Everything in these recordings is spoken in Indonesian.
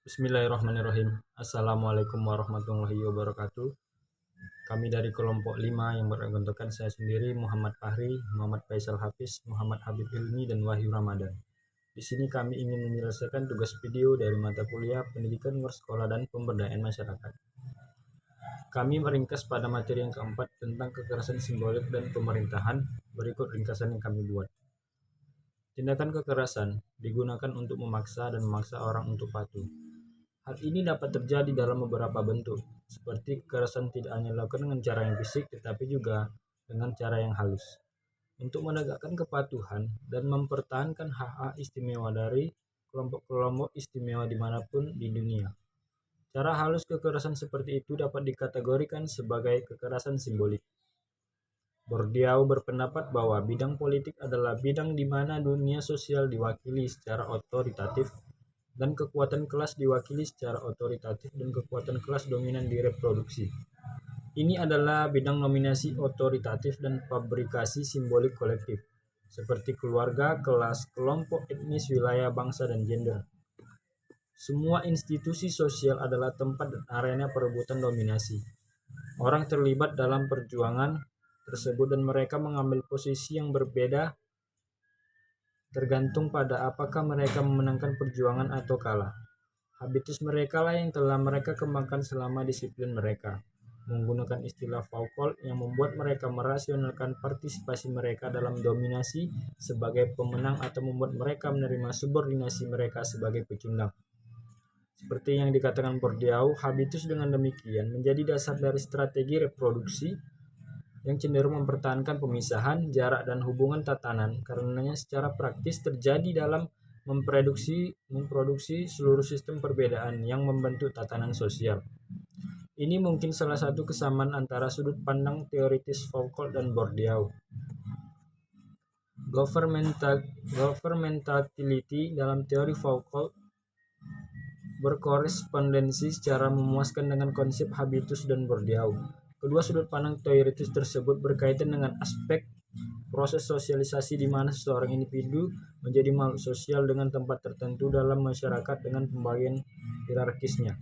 Bismillahirrahmanirrahim. Assalamualaikum warahmatullahi wabarakatuh. Kami dari kelompok 5 yang beranggotakan saya sendiri, Muhammad Fahri, Muhammad Faisal Hafiz, Muhammad Habib Hilmi, dan Wahyu Ramadan. Di sini kami ingin menyelesaikan tugas video dari mata kuliah Pendidikan Luar Sekolah dan Pemberdayaan Masyarakat. Kami meringkas pada materi yang keempat tentang kekerasan simbolik dan pemerintahan. Berikut ringkasan yang kami buat. Tindakan kekerasan digunakan untuk memaksa dan memaksa orang untuk patuh. Hal ini dapat terjadi dalam beberapa bentuk, seperti kekerasan tidak hanya dilakukan dengan cara yang fisik, tetapi juga dengan cara yang halus. Untuk menegakkan kepatuhan dan mempertahankan hak-hak istimewa dari kelompok-kelompok istimewa dimanapun di dunia. Cara halus kekerasan seperti itu dapat dikategorikan sebagai kekerasan simbolik. Bourdieu berpendapat bahwa bidang politik adalah bidang di mana dunia sosial diwakili secara otoritatif dan kekuatan kelas diwakili secara otoritatif dan kekuatan kelas dominan direproduksi. Ini adalah bidang nominasi otoritatif dan fabrikasi simbolik kolektif, seperti keluarga, kelas, kelompok etnis, wilayah, bangsa, dan gender. Semua institusi sosial adalah tempat dan arena perebutan dominasi. Orang terlibat dalam perjuangan tersebut dan mereka mengambil posisi yang berbeda tergantung pada apakah mereka memenangkan perjuangan atau kalah. Habitus mereka lah yang telah mereka kembangkan selama disiplin mereka. Menggunakan istilah Foucault yang membuat mereka merasionalkan partisipasi mereka dalam dominasi sebagai pemenang atau membuat mereka menerima subordinasi mereka sebagai pecundang. Seperti yang dikatakan Bourdieu, habitus dengan demikian menjadi dasar dari strategi reproduksi yang cenderung mempertahankan pemisahan, jarak, dan hubungan tatanan, karenanya secara praktis terjadi dalam memproduksi seluruh sistem perbedaan yang membentuk tatanan sosial. Ini mungkin salah satu kesamaan antara sudut pandang teoritis Foucault dan Bourdieu. Governmentality dalam teori Foucault berkorespondensi secara memuaskan dengan konsep habitus dan Bourdieu. Kedua sudut pandang teoritis tersebut berkaitan dengan aspek proses sosialisasi di mana seseorang individu menjadi makhluk sosial dengan tempat tertentu dalam masyarakat dengan pembagian hierarkisnya.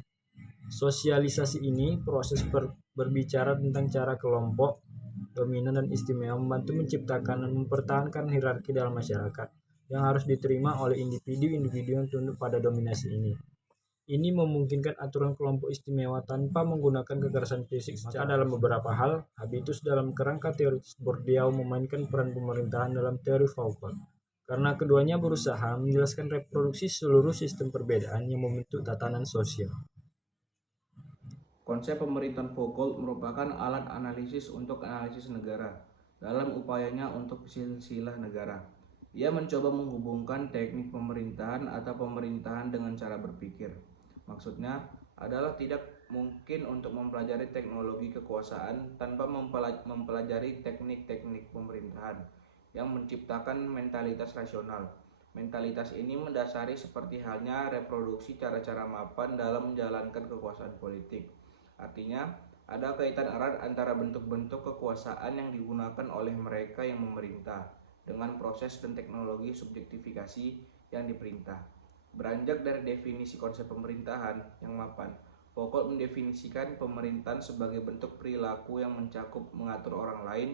Sosialisasi ini proses berbicara tentang cara kelompok dominan dan istimewa membantu menciptakan dan mempertahankan hierarki dalam masyarakat yang harus diterima oleh individu-individu yang tunduk pada dominasi ini. Ini memungkinkan aturan kelompok istimewa tanpa menggunakan kekerasan fisik. Maka dalam beberapa hal, habitus dalam kerangka teoritis Bourdieu memainkan peran pemerintahan dalam teori Foucault. Karena keduanya berusaha menjelaskan reproduksi seluruh sistem perbedaan yang membentuk tatanan sosial. Konsep pemerintahan Foucault merupakan alat analisis untuk analisis negara dalam upayanya untuk silsilah negara. Ia mencoba menghubungkan teknik pemerintahan atau pemerintahan dengan cara berpikir. Maksudnya adalah tidak mungkin untuk mempelajari teknologi kekuasaan tanpa mempelajari teknik-teknik pemerintahan yang menciptakan mentalitas rasional. Mentalitas ini mendasari seperti halnya reproduksi cara-cara mapan dalam menjalankan kekuasaan politik. Artinya, ada kaitan erat antara bentuk-bentuk kekuasaan yang digunakan oleh mereka yang memerintah dengan proses dan teknologi subjektifikasi yang diperintah. Beranjak dari definisi konsep pemerintahan yang mapan, Foucault mendefinisikan pemerintahan sebagai bentuk perilaku yang mencakup mengatur orang lain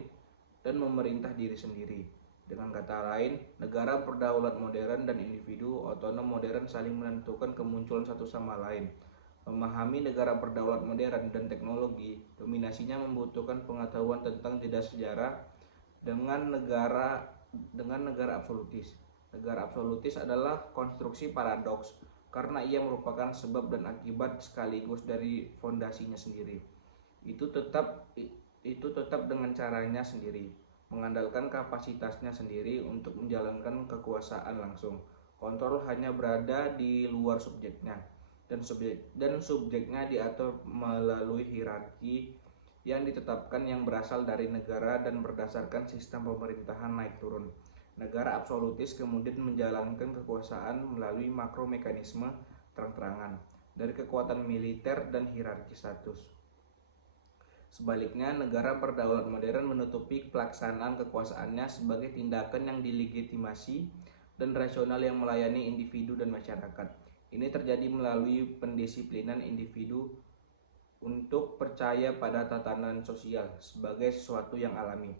dan memerintah diri sendiri. Dengan kata lain, negara berdaulat modern dan individu otonom modern saling menentukan kemunculan satu sama lain. Memahami negara berdaulat modern dan teknologi, dominasinya membutuhkan pengetahuan tentang jeda sejarah dengan negara absolutis. Negara absolutis adalah konstruksi paradoks karena ia merupakan sebab dan akibat sekaligus dari fondasinya sendiri. Itu tetap dengan caranya sendiri, mengandalkan kapasitasnya sendiri untuk menjalankan kekuasaan langsung. Kontrol hanya berada di luar subjeknya. Dan subjeknya diatur melalui hierarki yang ditetapkan yang berasal dari negara dan berdasarkan sistem pemerintahan naik turun. Negara absolutis kemudian menjalankan kekuasaan melalui makro mekanisme terang-terangan dari kekuatan militer dan hierarki status. Sebaliknya, negara berdaulat modern menutupi pelaksanaan kekuasaannya sebagai tindakan yang dilegitimasi dan rasional yang melayani individu dan masyarakat. Ini terjadi melalui pendisiplinan individu untuk percaya pada tatanan sosial sebagai sesuatu yang alami.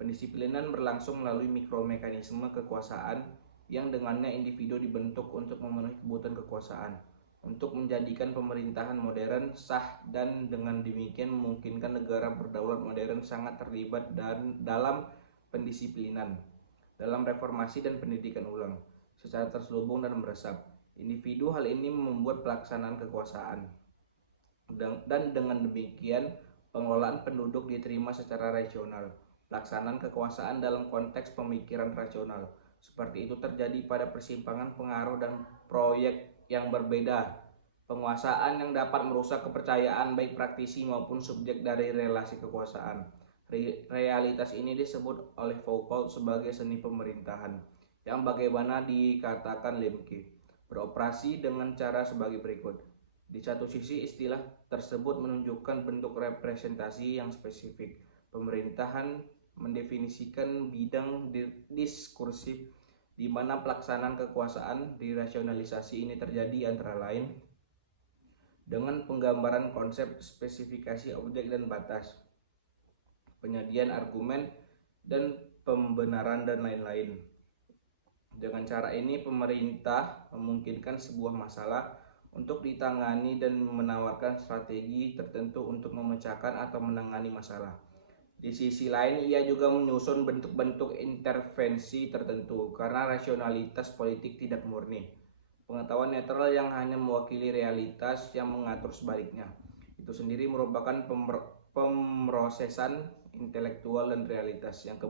Pendisiplinan berlangsung melalui mikromekanisme kekuasaan yang dengannya individu dibentuk untuk memenuhi kebutuhan kekuasaan, untuk menjadikan pemerintahan modern sah, dan dengan demikian memungkinkan negara berdaulat modern sangat terlibat dalam pendisiplinan, dalam reformasi dan pendidikan ulang, secara terselubung dan meresap. Individu hal ini membuat pelaksanaan kekuasaan, dan dengan demikian pengelolaan penduduk diterima secara rasional. Pelaksanaan kekuasaan dalam konteks pemikiran rasional. Seperti itu terjadi pada persimpangan pengaruh dan proyek yang berbeda. Penguasaan yang dapat merusak kepercayaan baik praktisi maupun subjek dari relasi kekuasaan. Realitas ini disebut oleh Foucault sebagai seni pemerintahan, yang bagaimana dikatakan Lemke, beroperasi dengan cara sebagai berikut. Di satu sisi, istilah tersebut menunjukkan bentuk representasi yang spesifik. Pemerintahan mendefinisikan bidang diskursif di mana pelaksanaan kekuasaan dirasionalisasi ini terjadi antara lain dengan penggambaran konsep, spesifikasi objek dan batas, penyediaan argumen dan pembenaran, dan lain-lain. Dengan cara ini pemerintah memungkinkan sebuah masalah untuk ditangani dan menawarkan strategi tertentu untuk memecahkan atau menangani masalah. Di sisi lain, ia juga menyusun bentuk-bentuk intervensi tertentu karena rasionalitas politik tidak murni. Pengetahuan netral yang hanya mewakili realitas yang mengatur sebaliknya. Itu sendiri merupakan pemrosesan intelektual dan realitas yang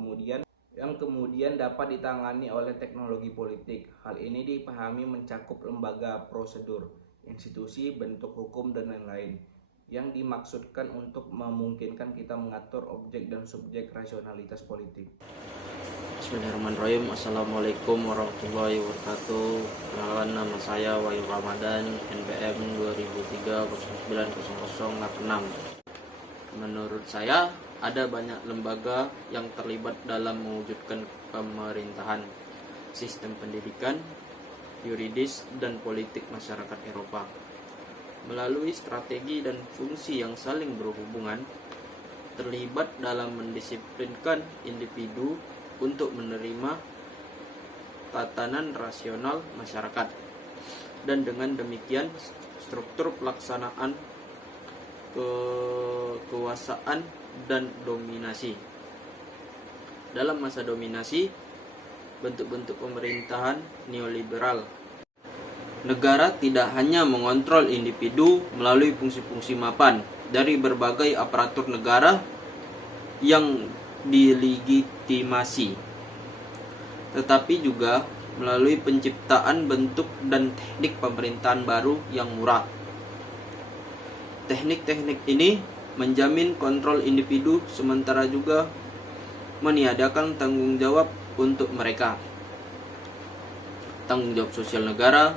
kemudian dapat ditangani oleh teknologi politik. Hal ini dipahami mencakup lembaga, prosedur, institusi, bentuk hukum, dan lain-lain, yang dimaksudkan untuk memungkinkan kita mengatur objek dan subjek rasionalitas politik. Bismillahirrahmanirrahim. Assalamualaikum warahmatullahi wabarakatuh. Perkenalkan, nama saya Wahyu Ramadan, NPM 2003090086. Menurut saya, ada banyak lembaga yang terlibat dalam mewujudkan pemerintahan, sistem pendidikan, yuridis, dan politik masyarakat Eropa. Melalui strategi dan fungsi yang saling berhubungan, terlibat dalam mendisiplinkan individu untuk menerima tatanan rasional masyarakat, dan dengan demikian struktur pelaksanaan kekuasaan dan dominasi. Dalam masa dominasi, bentuk-bentuk pemerintahan neoliberal, negara tidak hanya mengontrol individu melalui fungsi-fungsi mapan dari berbagai aparatur negara yang dilegitimasi, tetapi juga melalui penciptaan bentuk dan teknik pemerintahan baru yang murah. Teknik-teknik ini menjamin kontrol individu, sementara juga meniadakan tanggung jawab untuk mereka. Tanggung jawab sosial negara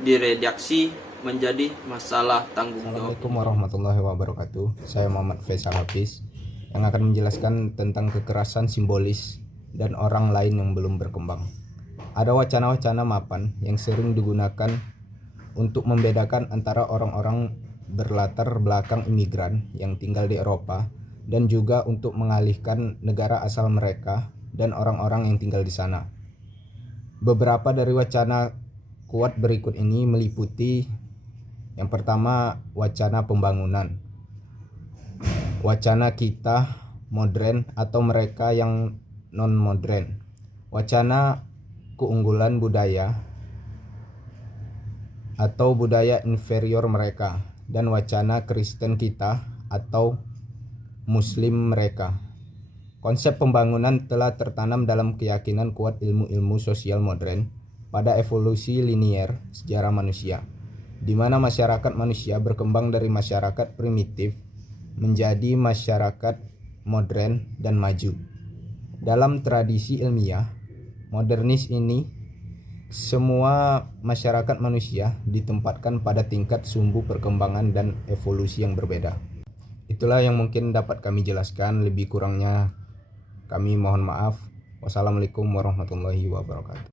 diredaksi menjadi masalah tanggung jawab. Assalamualaikum warahmatullahi wabarakatuh. Saya Muhammad Faisal Hafiz yang akan menjelaskan tentang kekerasan simbolis dan orang lain yang belum berkembang. Ada wacana-wacana mapan yang sering digunakan untuk membedakan antara orang-orang berlatar belakang imigran yang tinggal di Eropa dan juga untuk mengalihkan negara asal mereka dan orang-orang yang tinggal di sana. Beberapa dari wacana kuat berikut ini meliputi: yang pertama, wacana pembangunan. Wacana kita modern atau mereka yang non-modern. Wacana keunggulan budaya atau budaya inferior mereka, dan wacana Kristen kita atau Muslim mereka. Konsep pembangunan telah tertanam dalam keyakinan kuat ilmu-ilmu sosial modern pada evolusi linier sejarah manusia, di mana masyarakat manusia berkembang dari masyarakat primitif menjadi masyarakat modern dan maju. Dalam tradisi ilmiah modernis ini, semua masyarakat manusia ditempatkan pada tingkat sumbu perkembangan dan evolusi yang berbeda. Itulah yang mungkin dapat kami jelaskan, lebih kurangnya kami mohon maaf. Wassalamualaikum warahmatullahi wabarakatuh.